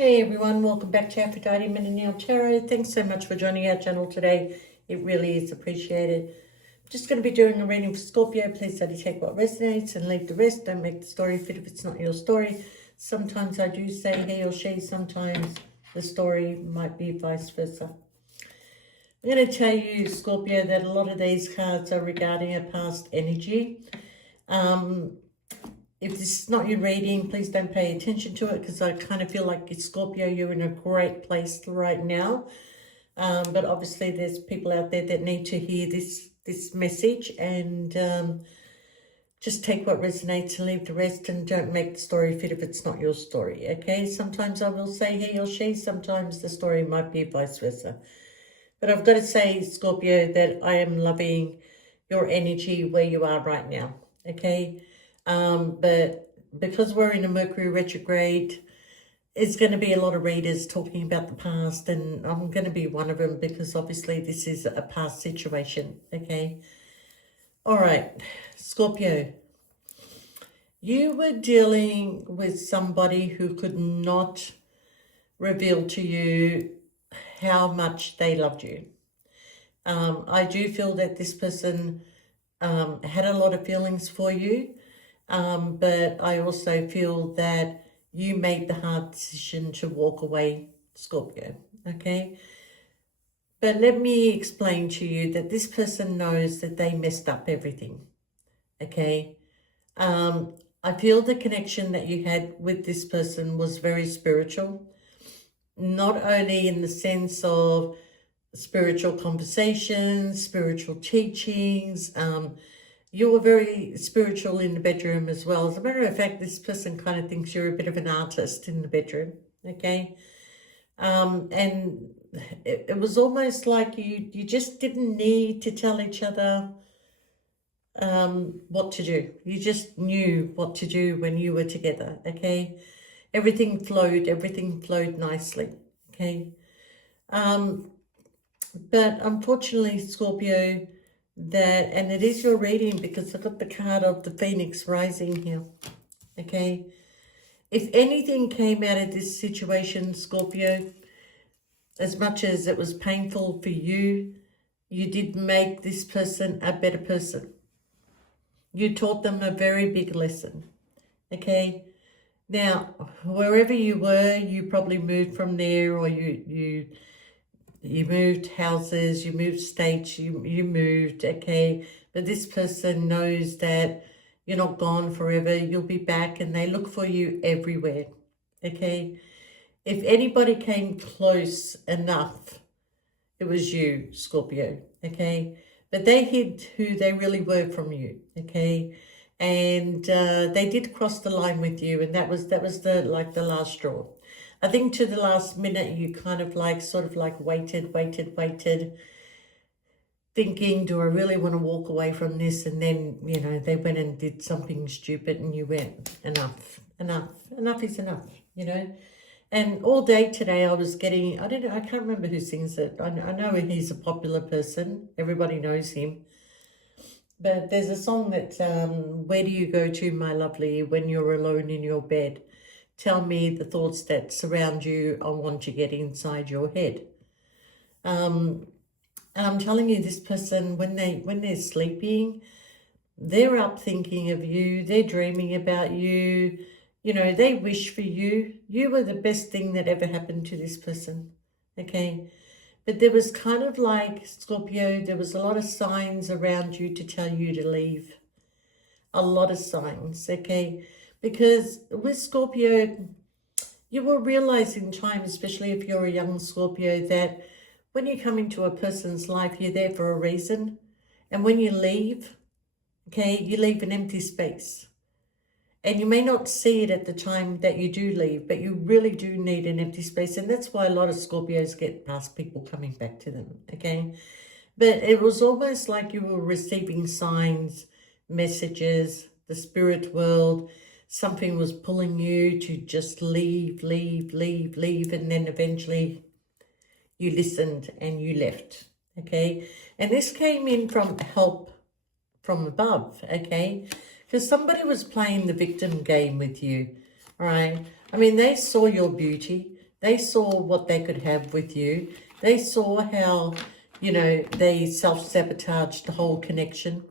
Hey everyone, welcome back to Aphrodite Minute Tarot. Thanks so much for joining our channel today. It really is appreciated. I'm just going to be doing a reading for Scorpio. Please only take what resonates and leave the rest. Don't make the story fit if it's not your story. Sometimes I do say he or she, sometimes the story might be vice versa. I'm going to tell you, Scorpio, that a lot of these cards are regarding a past energy. If this is not your reading, please don't pay attention to it because I kind of feel like it's Scorpio, you're in a great place right now. But obviously there's people out there that need to hear this message, and just take what resonates and leave the rest, and don't make the story fit if it's not your story, okay? Sometimes I will say he or she, sometimes the story might be vice versa. But I've got to say, Scorpio, that I am loving your energy where you are right now, okay? But because we're in a Mercury retrograde, it's going to be a lot of readers talking about the past, and I'm going to be one of them because obviously this is a past situation, okay? All right, Scorpio, you were dealing with somebody who could not reveal to you how much they loved you. I do feel that this person had a lot of feelings for you. But I also feel that you made the hard decision to walk away, Scorpio, okay? But let me explain to you that this person knows that they messed up everything, okay? I feel the connection that you had with this person was very spiritual, not only in the sense of spiritual conversations, spiritual teachings, you were very spiritual in the bedroom as well. As a matter of fact, this person kind of thinks you're a bit of an artist in the bedroom, okay? And it was almost like you just didn't need to tell each other what to do. You just knew what to do when you were together, okay? Everything flowed nicely, okay? But unfortunately, Scorpio, and it is your reading because I got the card of the Phoenix rising here, okay? If anything came out of this situation, Scorpio, as much as it was painful for you, you did make this person a better person. You taught them a very big lesson, okay? Now, wherever you were, you probably moved from there, or you moved houses, you moved states, you moved, okay? But this person knows that you're not gone forever. You'll be back, and they look for you everywhere, okay? If anybody came close enough, it was you, Scorpio, okay? But they hid who they really were from you, okay? And they did cross the line with you, and that was the last straw. I think to the last minute, you kind of waited, thinking, do I really want to walk away from this? And then, you know, they went and did something stupid, and you went, enough is enough, you know? And all day today I was getting, I can't remember who sings it. I know he's a popular person. Everybody knows him. But there's a song that, where do you go to, my lovely, when you're alone in your bed? Tell me the thoughts that surround you. I want to get inside your head. And I'm telling you, this person, when they're sleeping, they're up thinking of you. They're dreaming about you. You know, they wish for you. You were the best thing that ever happened to this person, okay? But there was kind of like, Scorpio, there was a lot of signs around you to tell you to leave. A lot of signs, okay? Because with Scorpio, you will realize in time, especially if you're a young Scorpio, that when you come into a person's life, you're there for a reason. And when you leave, okay, you leave an empty space. And you may not see it at the time that you do leave, but you really do need an empty space. And that's why a lot of Scorpios get past people coming back to them, okay? But it was almost like you were receiving signs, messages, the spirit world. Something was pulling you to just leave. And then eventually you listened and you left, okay? And this came in from help from above, okay? Because somebody was playing the victim game with you, all right? I mean, they saw your beauty. They saw what they could have with you. They saw how, you know, they self-sabotaged the whole connection.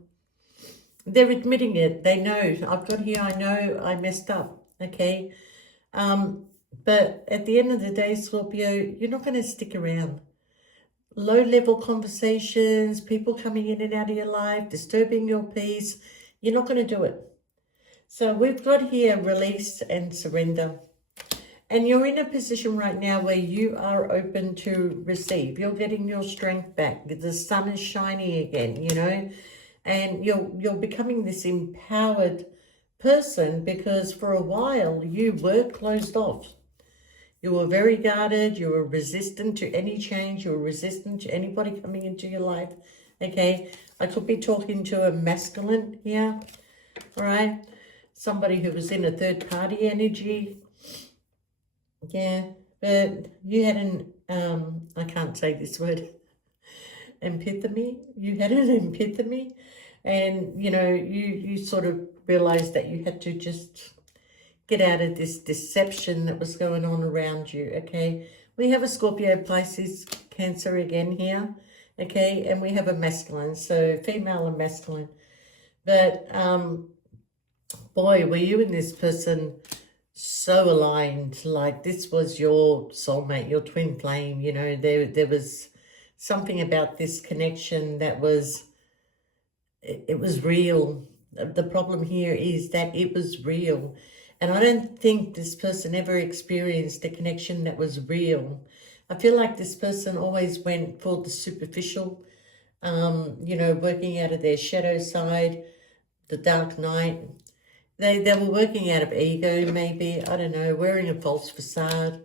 They're admitting it. They know. I've got here, I know I messed up, okay? But at the end of the day, Scorpio, you're not going to stick around. Low-level conversations, people coming in and out of your life, disturbing your peace, you're not going to do it. So we've got here release and surrender. And you're in a position right now where you are open to receive. You're getting your strength back. The sun is shining again, you know, and you're becoming this empowered person, because for a while you were closed off. You were very guarded. You were resistant to any change. You were resistant to anybody coming into your life. Okay, I could be talking to a masculine here, all right? Somebody who was in a third party energy. Yeah, but you had an, I can't say this word, epiphany. You had an epiphany, and, you know, you sort of realized that you had to just get out of this deception that was going on around you, okay? We have a Scorpio, Pisces, Cancer again here, okay? And we have a masculine, so female and masculine. But, boy, were you and this person so aligned. Like, this was your soulmate, your twin flame, you know. There was something about this connection that was, it was real. The problem here is that it was real. And I don't think this person ever experienced a connection that was real. I feel like this person always went for the superficial, you know, working out of their shadow side, the dark night. They were working out of ego, maybe, I don't know, wearing a false facade.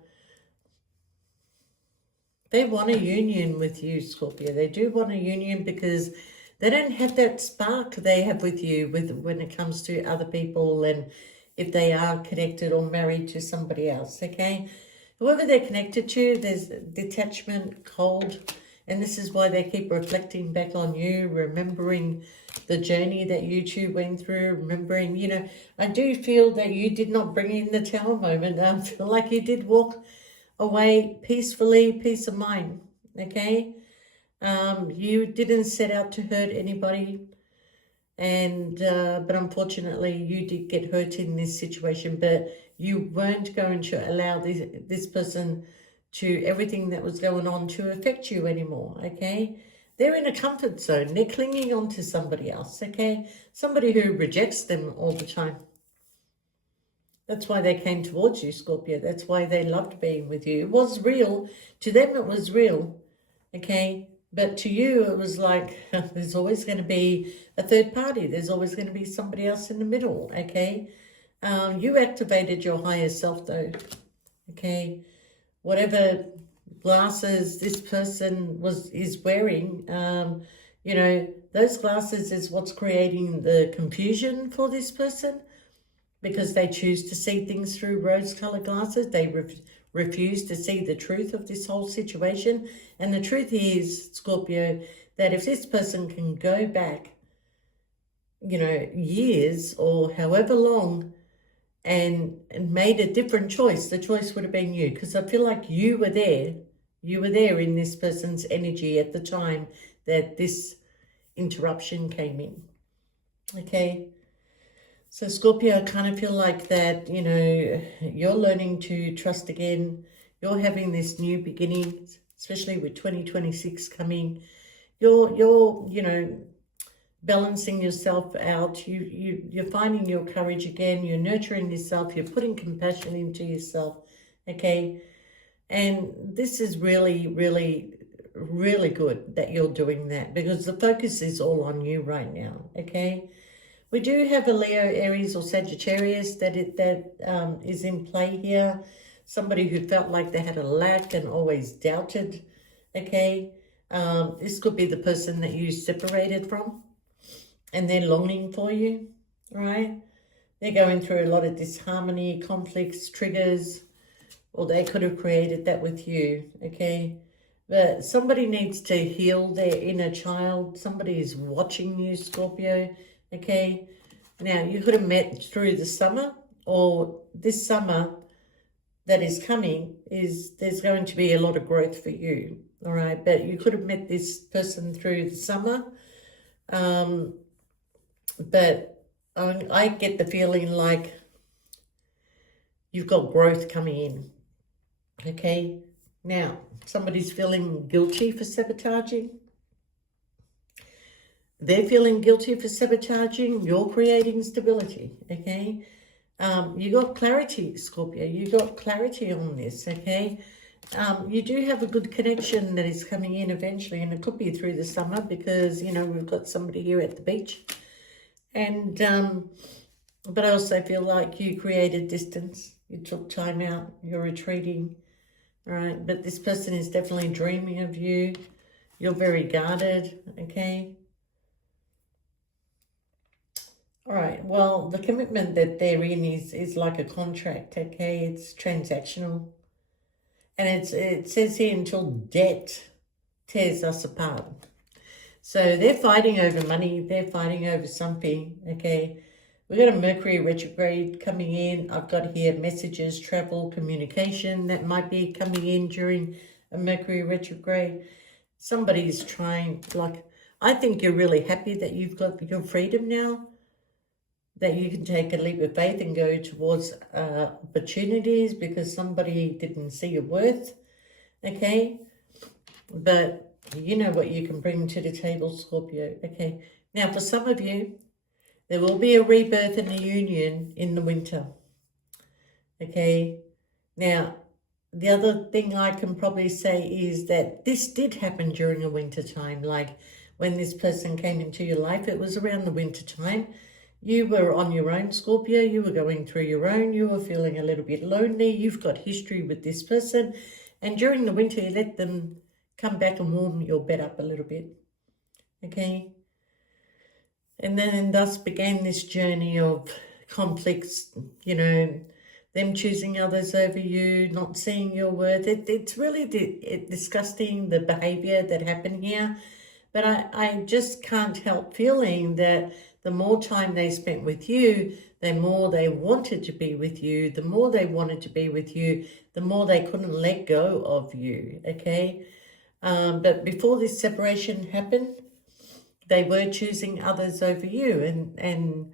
They want a union with you, Scorpio. They do want a union because they don't have that spark they have with you when it comes to other people, and if they are connected or married to somebody else, okay? Whoever they're connected to, there's detachment, cold, and this is why they keep reflecting back on you, remembering the journey that you two went through, remembering, you know, I do feel that you did not bring in the tower moment. I feel like you did walk away peacefully, peace of mind, okay? You didn't set out to hurt anybody. And but unfortunately you did get hurt in this situation, but you weren't going to allow this person to, everything that was going on, to affect you anymore, okay? They're in a comfort zone. They're clinging on to somebody else, okay? Somebody who rejects them all the time. That's why they came towards you, Scorpio. That's why they loved being with you. It was real. To them it was real, okay? But to you, it was like, there's always going to be a third party. There's always going to be somebody else in the middle, okay? You activated your higher self, though, okay? Whatever glasses this person is wearing, you know, those glasses is what's creating the confusion for this person, because they choose to see things through rose-colored glasses. They refuse to see the truth of this whole situation. And the truth is, Scorpio, that if this person can go back, you know, years or however long, and made a different choice, the choice would have been you. Because I feel like you were there. You were there in this person's energy at the time that this interruption came in. Okay? So Scorpio, I kind of feel like that, you know, you're learning to trust again. You're having this new beginning, especially with 2026 coming. You're you know, balancing yourself out. You're finding your courage again. You're nurturing yourself. You're putting compassion into yourself, okay? And this is really, really, really good that you're doing that, because the focus is all on you right now, okay? We do have a Leo, Aries, or Sagittarius that is in play here. Somebody who felt like they had a lack and always doubted, okay? This could be the person that you separated from, and they're longing for you, right? They're going through a lot of disharmony, conflicts, triggers, or they could have created that with you, okay? But somebody needs to heal their inner child. Somebody is watching you, Scorpio. Okay, now you could have met through the summer, or this summer that is coming is there's going to be a lot of growth for you, all right? But you could have met this person through the summer, but I get the feeling like you've got growth coming in, okay? Now, somebody's feeling guilty for sabotaging. They're feeling guilty for sabotaging. You're creating stability, okay? You got clarity, Scorpio. You got clarity on this, okay? You do have a good connection that is coming in eventually, and it could be through the summer because, you know, we've got somebody here at the beach. And, but I also feel like you created distance. You took time out. You're retreating, all right? But this person is definitely dreaming of you. You're very guarded, okay? All right, well, the commitment that they're in is like a contract, okay? It's transactional. And it says here, until debt tears us apart. So they're fighting over money. They're fighting over something, okay? We've got a Mercury retrograde coming in. I've got here messages, travel, communication that might be coming in during a Mercury retrograde. Somebody's trying, like, I think you're really happy that you've got your freedom now, that you can take a leap of faith and go towards opportunities because somebody didn't see your worth, okay? But you know what you can bring to the table, Scorpio, okay? Now, for some of you, there will be a rebirth and a union in the winter, okay? Now, the other thing I can probably say is that this did happen during a winter time. Like when this person came into your life, it was around the winter time. You were on your own, Scorpio. You were going through your own. You were feeling a little bit lonely. You've got history with this person. And during the winter, you let them come back and warm your bed up a little bit. Okay? And then thus began this journey of conflicts, you know, them choosing others over you, not seeing your worth. It's really disgusting, the behavior that happened here. But I just can't help feeling that the more time they spent with you, the more they wanted to be with you, the more they wanted to be with you, the more they couldn't let go of you, okay? But before this separation happened, they were choosing others over you. And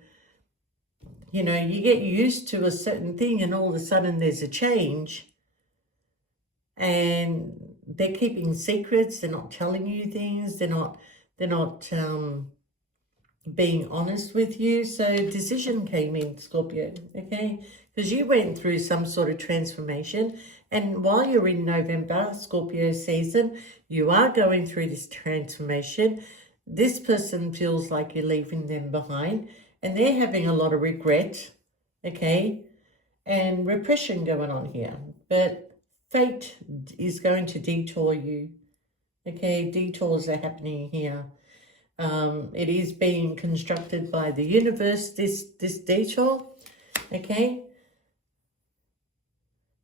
you know, you get used to a certain thing and all of a sudden there's a change. And they're keeping secrets. They're not telling you things. They're not being honest with you. So decision came in, Scorpio, okay? Because you went through some sort of transformation. And while you're in November, Scorpio season, you are going through this transformation. This person feels like you're leaving them behind. And they're having a lot of regret, okay? And repression going on here. But fate is going to detour you, okay? Detours are happening here. It is being constructed by the universe, this detour, okay?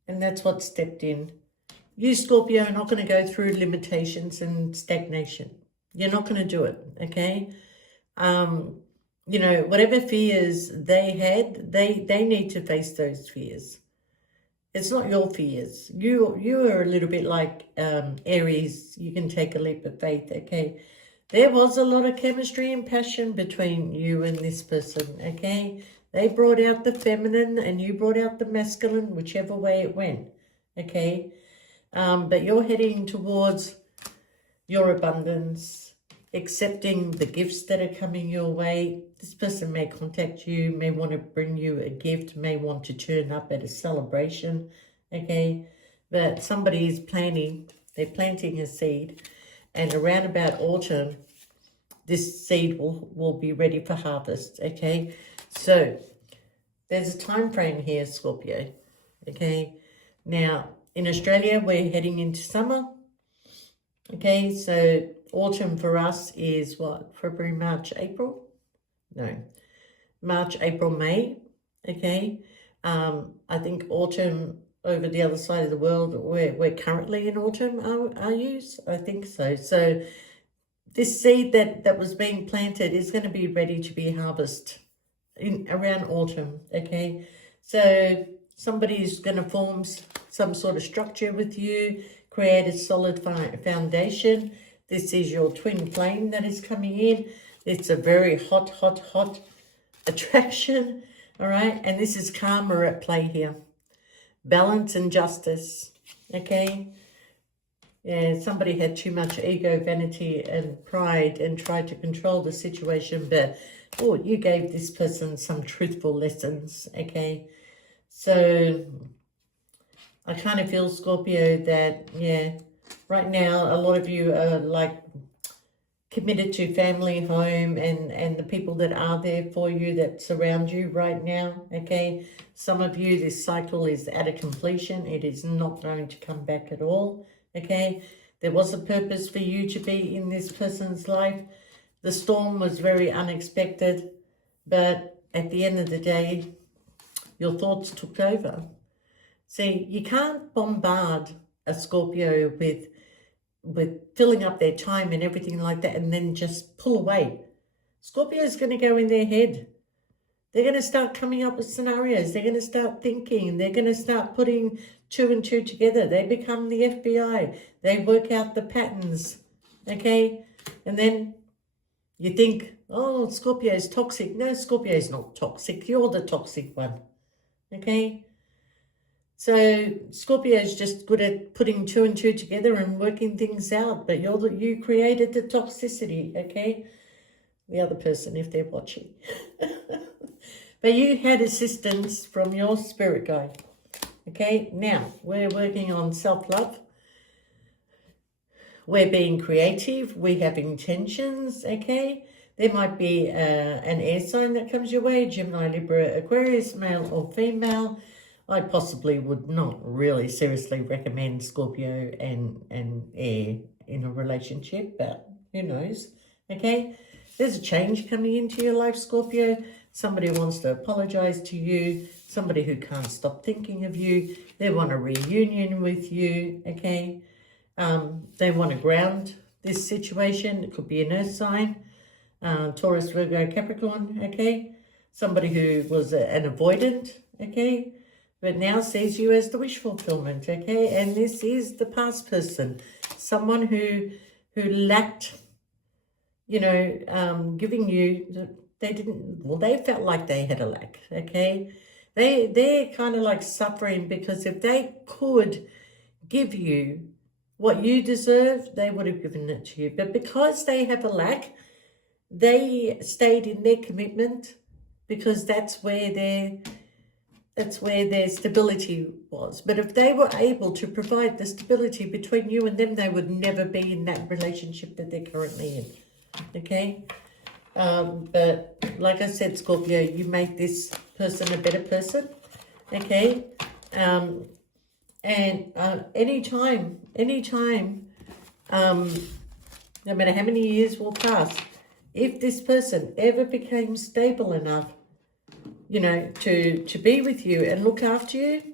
And that's what stepped in. You, Scorpio, are not going to go through limitations and stagnation. You're not going to do it, okay? You know, whatever fears they had, they need to face those fears. It's not your fears. You are a little bit like Aries. You can take a leap of faith, okay? There was a lot of chemistry and passion between you and this person, okay? They brought out the feminine and you brought out the masculine, whichever way it went, okay? But you're heading towards your abundance, accepting the gifts that are coming your way. This person may contact you, may want to bring you a gift, may want to turn up at a celebration, okay? But somebody is planting, they're planting a seed. And around about autumn, this seed will be ready for harvest, okay? So there's a time frame here, Scorpio, okay? Now, in Australia, we're heading into summer, okay? So autumn for us is what? February, March, April? No. March, April, May, okay? I think autumn over the other side of the world, we're currently in autumn, are you? I think so. So this seed that was being planted is going to be ready to be harvested in around autumn, okay? So somebody is going to form some sort of structure with you, create a solid foundation. This is your twin flame that is coming in. It's a very hot, hot, hot attraction, all right? And this is karma at play here. Balance and justice, okay? Yeah, somebody had too much ego, vanity, and pride and tried to control the situation, but, oh, you gave this person some truthful lessons, okay? So I kind of feel, Scorpio, that, yeah, right now, a lot of you are, like, committed to family, home, and the people that are there for you, that surround you right now, okay? Some of you, this cycle is at a completion. It is not going to come back at all, okay? There was a purpose for you to be in this person's life. The storm was very unexpected, but at the end of the day, your thoughts took over. See, you can't bombard a Scorpio with filling up their time and everything like that and then just pull away. Scorpio's going to go in their head. They're going to start coming up with scenarios. They're going to start thinking. They're going to start putting two and two together. They become the FBI. They work out the patterns, okay? And then you think, oh, Scorpio's toxic. No, Scorpio's not toxic. You're the toxic one, okay? So Scorpio is just good at putting two and two together and working things out, but you created the toxicity, okay? The other person, if they're watching. But you had assistance from your spirit guide, okay? Now, we're working on self-love. We're being creative. We have intentions, okay? There might be an air sign that comes your way, Gemini, Libra, Aquarius, male or female. I possibly would not really seriously recommend Scorpio and air in a relationship, but who knows, okay? There's a change coming into your life, Scorpio. Somebody wants to apologize to you, somebody who can't stop thinking of you. They want a reunion with you, okay? They want to ground this situation. It could be an earth sign, Taurus, Virgo, Capricorn, okay? Somebody who was an avoidant, okay? But now sees you as the wish fulfillment, okay? And this is the past person, someone who lacked, you know, giving you, they felt like they had a lack, okay? They're kind of like suffering, because if they could give you what you deserve, they would have given it to you. But because they have a lack, they stayed in their commitment, because that's where their stability was. But if they were able to provide the stability between you and them, they would never be in that relationship that they're currently in, okay? But like I said, Scorpio, you make this person a better person, okay? And anytime, no matter how many years will pass, if this person ever became stable enough, you know, to be with you and look after you,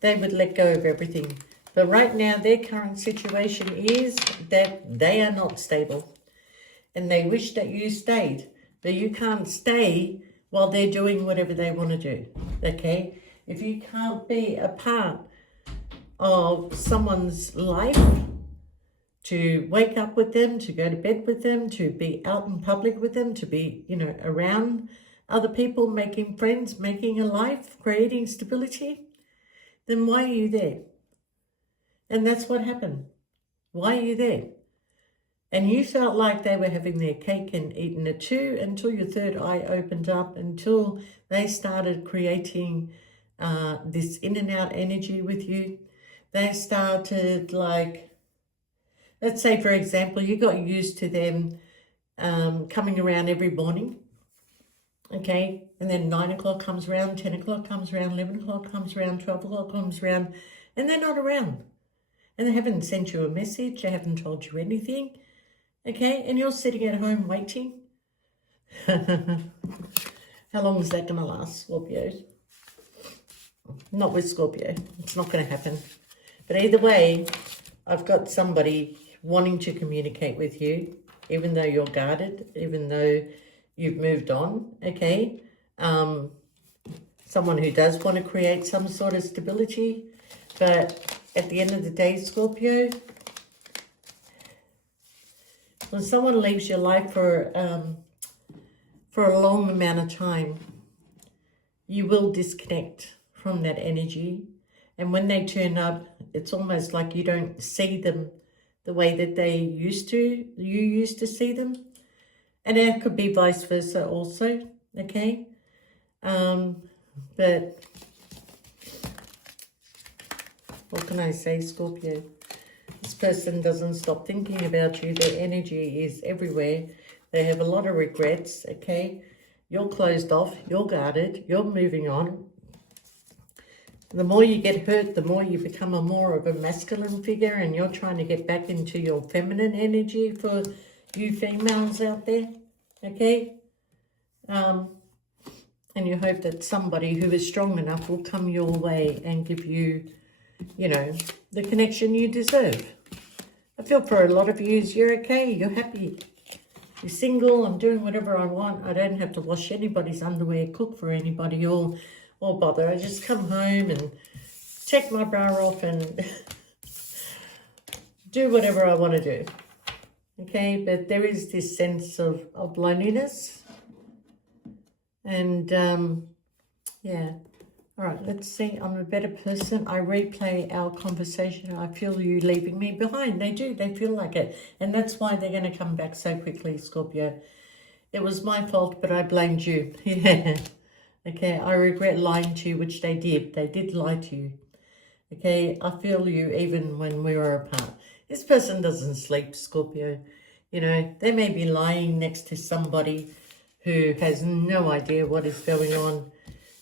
they would let go of everything. But right now, their current situation is that they are not stable. And they wish that you stayed. But you can't stay while they're doing whatever they want to do, okay? If you can't be a part of someone's life, to wake up with them, to go to bed with them, to be out in public with them, to be, you know, around other people, making friends, making a life, creating stability, then why are you there? And that's what happened. Why are you there? And you felt like they were having their cake and eating it too, until your third eye opened up, until they started creating this in and out energy with you. They started, like, let's say, for example, you got used to them coming around every morning, okay? And then 9 o'clock comes around, 10 o'clock comes around, 11 o'clock comes around, 12 o'clock comes around, and they're not around. And they haven't sent you a message, they haven't told you anything, okay? And you're sitting at home waiting. How long is that going to last, Scorpio? Not with Scorpio. It's not going to happen. But either way, I've got somebody wanting to communicate with you, even though you're guarded, even though you've moved on, okay? Someone who does want to create some sort of stability, but at the end of the day, Scorpio, when someone leaves your life for a long amount of time, you will disconnect from that energy. And when they turn up, it's almost like you don't see them the way that you used to see them. And it could be vice versa also, okay? But what can I say, Scorpio? This person doesn't stop thinking about you. Their energy is everywhere. They have a lot of regrets, okay? You're closed off, you're guarded, you're moving on. The more you get hurt, the more you become more of a masculine figure, and you're trying to get back into your feminine energy for you females out there, okay? And you hope that somebody who is strong enough will come your way and give you, you know, the connection you deserve. I feel for a lot of you, you're okay, you're happy. You're single, I'm doing whatever I want. I don't have to wash anybody's underwear, cook for anybody, or bother. I just come home and take my bra off and do whatever I want to do. Okay, but there is this sense of loneliness. And, yeah. All right, let's see. I'm a better person. I replay our conversation. I feel you leaving me behind. They do. They feel like it. And that's why they're going to come back so quickly, Scorpio. It was my fault, but I blamed you. Yeah. Okay, I regret lying to you, which they did. They did lie to you. Okay, I feel you even when we were apart. This person doesn't sleep, Scorpio. You know, they may be lying next to somebody who has no idea what is going on.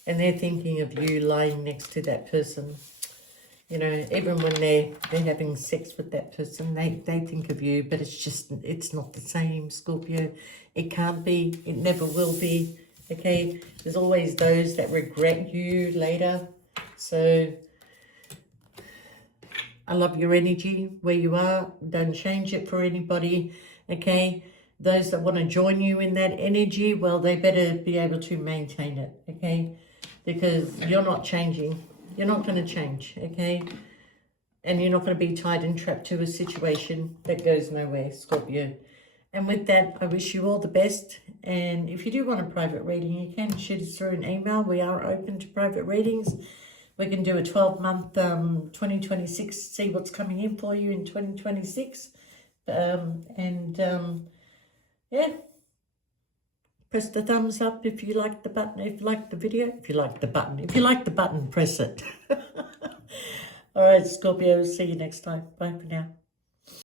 And they're thinking of you lying next to that person. You know, even when they're having sex with that person, they think of you, but it's not the same, Scorpio. It can't be. It never will be. Okay? There's always those that regret you later. So, I love your energy where you are. Don't change it for anybody. Okay? Those that want to join you in that energy, well, they better be able to maintain it. Okay? Because you're not changing. You're not going to change, okay? And you're not going to be tied and trapped to a situation that goes nowhere, Scorpio. And with that, I wish you all the best. And if you do want a private reading, you can shoot us through an email. We are open to private readings. We can do a 12-month 2026, see what's coming in for you in 2026. Yeah. Press the thumbs up if you like the button, if you like the video, if you like the button, press it. All right, Scorpio, see you next time. Bye for now.